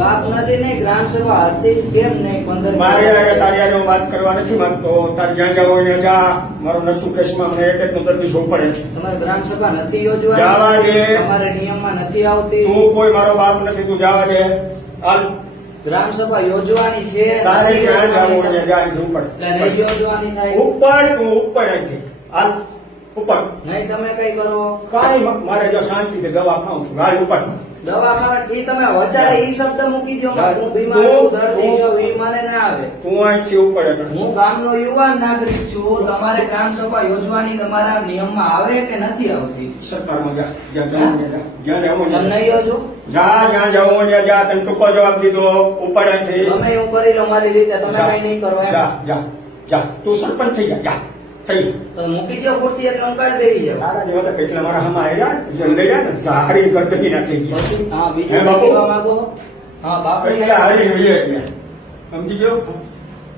બાપ નથી ને ગ્રામ સભા હતી કેમ નહીં 15 મારે આગળ તારી આગળ વાત કરવા નથી માંગતો. તાર જ્યાં જવું હોય ત્યાં જા. મારો નસુ કેસમાં મને એટેક નો દર્દી શોધ પડે. તમારે ગ્રામ સભા નથી યોજવાની, જવા દે. તમારે નિયમમાં નથી આવતી. તું કોઈ મારો બાપ નથી, તું જવા દે. હાલ ગ્રામ સભા યોજવાની છે, તારે નથી જ્યાં જવું હોય યોજવાની. ત્યાં જવું પડે. એટલે નહીં યોજવાની થાય. ઉપર તું ઉપર અહીંથી હાલ ઉપર. નહીં તમે કઈ કરો કાંઈ મારે જો શાંતિથી દવા ખાઉં છું. હાલ ઉપર. દવા ખાવા ઈ તમે વચારે ઈ શબ્દ મૂકી દો. હા. હું બીમાર છું, તું- દર્દી છું, ઈ મને ના આવે. તું અહીંથી ઉપર હેઠળ. હું ગામનો યુવાન નાગરિક છું. તમારે ગ્રામ સભા યોજવાની તમારા નિયમમાં આવે કે નથી આવતી? સરકારમાં જા. જ્યાં જવું હોય ત્યાં જા. જ્યાં જવું હોય તમે ત્યાં નહીં યોજો. જા. જ્યાં જવું હોય ત્યાં જા. તને ટૂંકો જવાબ દીધો. ઉપર અહીંથી. તમે હું કરી લો મારી રીતે, તમે જા. કઈ નહીં કરો એમ. જા જા જા. તું સરપંચ થઈ જા. જા થઈ. તો મૂકી દો ખુરશી એટલે હું કાલ બેસી જાઉં. તારા જેવા તો કેટલા મારા હમા આવ્યા જે લઈ ગયા ને સારી ગરદની ના થઈ ગયા. પછી હા હે બીજું બાપુ? કહેવા માંગો? હા બાપુ, એટલે હારી જોઈએ ત્યાં. સમજી ગયો?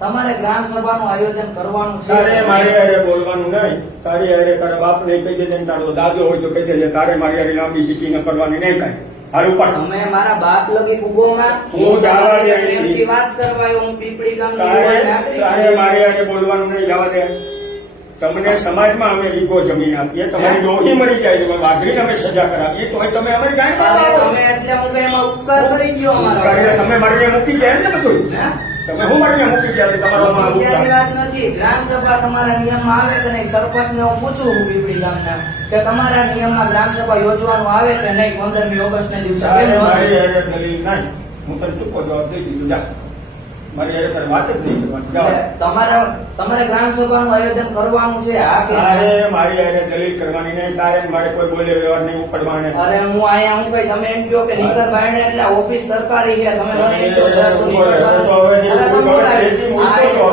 તમારે ગ્રામ સભાનું આયોજન કરવાનું છે. તારે મારી હારે બોલવાનું નહીં. તારી હારે તારા બાપને કહી દેજે ને તારો દાદો હોય તો કહી દેજે. તારે મારી હારે લાંબી જીતી ન કરવાની નહીં કાંઈ. હારું પણ તમે મારા બાપ લગી ભૂગોમાં હું જવા દે અહીંથી. પ્રેમથી વાત કરવા આવ્યો. હું પીપળી ગામની તારે યુવાન નાગરિક તારે છું. મારી હારે બોલવાનું નહીં. જવા દે. તમને સમાજમાં અમે વીઘો જમીન આપીએ. તમારી ડોહી મરી જાય તો વાઘરીને અમે સજા કરાવીએ તો તમે અમારી ગાંઠ અને પાડો. તમે એટલે હું કઈ એમાં ઉપકાર કરી ગયો અમારો. તારે તમે મારીને મૂકી ગયા ને બધું. હે? તમે હું મારીને મૂકી ગયા તમારો આમાં બીજાની વાત નથી. ગ્રામ સભા તમારા નિયમમાં આવે કે નહીં? સરપંચને હું પૂછું છું પીપળી ગામના કે તમારા નિયમમાં ગ્રામ સભા યોજવાનું આવે કે નહીં? 15મી ઓગસ્ટને દિવસે તારે કેમ મારી નોંધે? હારે દલીલ નહીં. હું તને ટૂંકો જવાબ દઈ દીધું. જા. મારી હારે તારે વાત જ નહીં કરવાની. જાઓ. તમારે ગ્રામ સભાનું આયોજન કરવાનું છે. હા કે ના? તારે મારી હારે દલીલ કરવાની નહીં. તારે ને મારે કોઈ બોલે વ્યવહાર નહીં ઉપડવાને. અરે હું અહીંયા હું કઈ તમે એમ કહો કે નીકર બાયણે એટલે ઓફિસ સરકારી છે. તમે મને એમ કહો દર તું નીકળવાનું. અરે તમે બોલાય.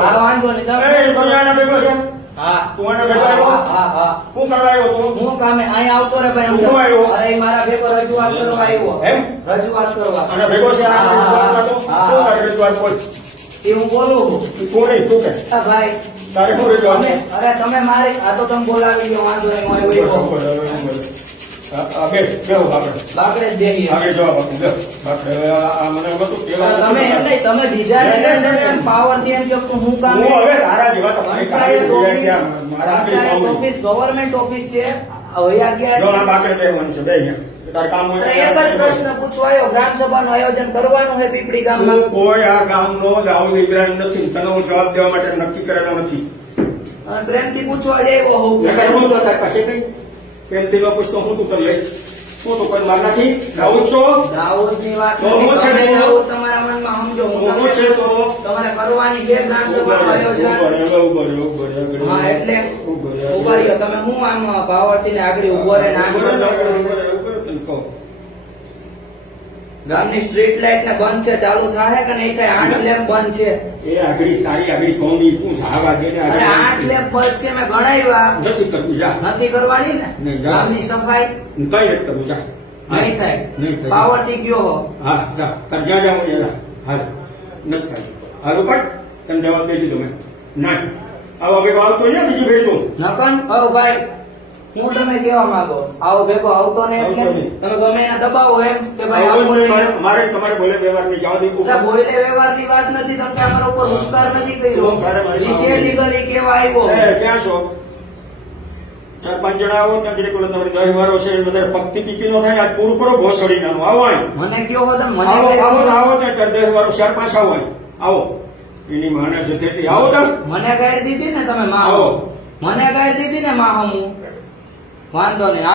હા, વાંધો નહીં. તમે એ, તું આના ભેગો છે? હા તું આના ભેગો આવ્યો? હા હા. શું કરવા આવ્યો તું? હું કામે અહીંયા આવતો રે ભાઈ. હું આવ્યો? અરે ઈ મારા ભેગો રજૂઆત કરવા આવ્યો. એમ? રજૂઆત કરવા. આના ભેગો છે? આના ભેગો હા, છે? તું? હા. શું તારી રજૂઆત બોલ? એ હું બોલું છું. તું નહીં, તું કે. હા, ભાઈ તારે શું રજૂઆત છે? અરે તમે મારી આ તો તમે બોલાવી લો. વાંધો નહીં. હું આવ્યો. બે બેહો બાપડે. બાકડે જ દેવી. આગળ જવાબ આપો. લે. બાપડે, આ મને બધું કહેવાનું તમે એમ નથી. નહીં, તમે બીજાને અંદર પાવર થી એમ કહો કે હું કામ હું હવે તારા જેવા તો મને કાંઈ પંચાયત જોઈએ ઓફિસ, ક્યાં? મારા આટલી પંચાયત કામ ઓફિસ ગવર્મેન્ટ ઓફિસ છે. વયા ગયા જો એટલે આ બાકડે બેહવાનું છે. બે અહીંયા. તારે કામ હોય એક જ પ્રશ્ન પૂછવા આવ્યો. ગ્રામ સભાનું આયોજન કરવાનું છે પીપળી ગામમાં. તું કોઈ આ ગામનો દાઉદ ઇબ્રાહિમ નથી. તને હું જવાબ દેવા માટે નક્કી કરેલો નથી. અને પ્રેમથી પૂછવા જ આવ્યો હોઉં. નકર હું તો તારી પાસે કઈ પ્રેમથી ન પૂછતો હું તું કરી લઈશ. હું તો કોઈ માર નથી. દાઉદ છો? દાઉદની વાત તો હું નથી. છે તમે તો? દાઉદ તમારા મનમાં સમજો. હું હું તમને છે તો? તમારે કરવાની છે ગ્રામ સભાનું આયોજન. હા એટલે ઉભા રહ્યો. તમે હું આમ પાવરથી ને આગળ ઉભો રહે ને આમ ગામની સ્ટ્રીટ લાઇટ ને બંધ છે, ચાલુ થાય કે નહીં થાય? 8 લેમ્પ બંધ છે. એ આગળ તારી આગળ કોમી તું સાવા દે ને અરે 8 લેમ્પ બંધ છે, મેં ગણાવ્યા. નથી કરવું. જા. નથી કરવાની ને નહીં, જા. ગામની સફાઈ કઈ નથી કરવું. જા. નહીં થાય. નહીં થાય. પાવર થી ગયો હો. હા જા. તાર જ્યાં જાવ ત્યાં હાલ. નથી થાય. હાલો પણ તને જવાબ દઈ દીધો મેં. ના આવો ભેગો આવતો ને બીજું ભેગું નકન હવે ભાઈ હું તમે કેવા માંગો? આવો ભેગો આવતો ને એટલે આવતો નહીં. તમે ગમે એને દબાવો એમ કે ભાઈ આવું આવો નહીં. નહીં. મારે તમારે બોલે વ્યવહાર નહીં જવા દે. એટલે બોલે વ્યવહારની વાત નથી. તમે કે અમારા ઉપર ઉપકાર નથી તો તારે મારી કર્યો. જીસીએ લીગલી કેવા આવ્યો. એ, ક્યાં છો? 4-5 જણા આવો ત્યાં જરીક ઓલો તમારી 10 વારો છે એ બધા પગથી પીકી નો થાય. આજ પૂરું કરો ઘોસડી નાનું. આવો અહીં. મને કયો હો તમે? આવો મને આવો કઈ- આવો ત્યાં 10 વારો 4-5 આવો અહીં. આવો એની માને જતી આવો તમે. મને ગાઈડ દીધી ને તમે માં. આવો. મને ગાઈડ દીધી ને માં. હું વાંધો નહીં.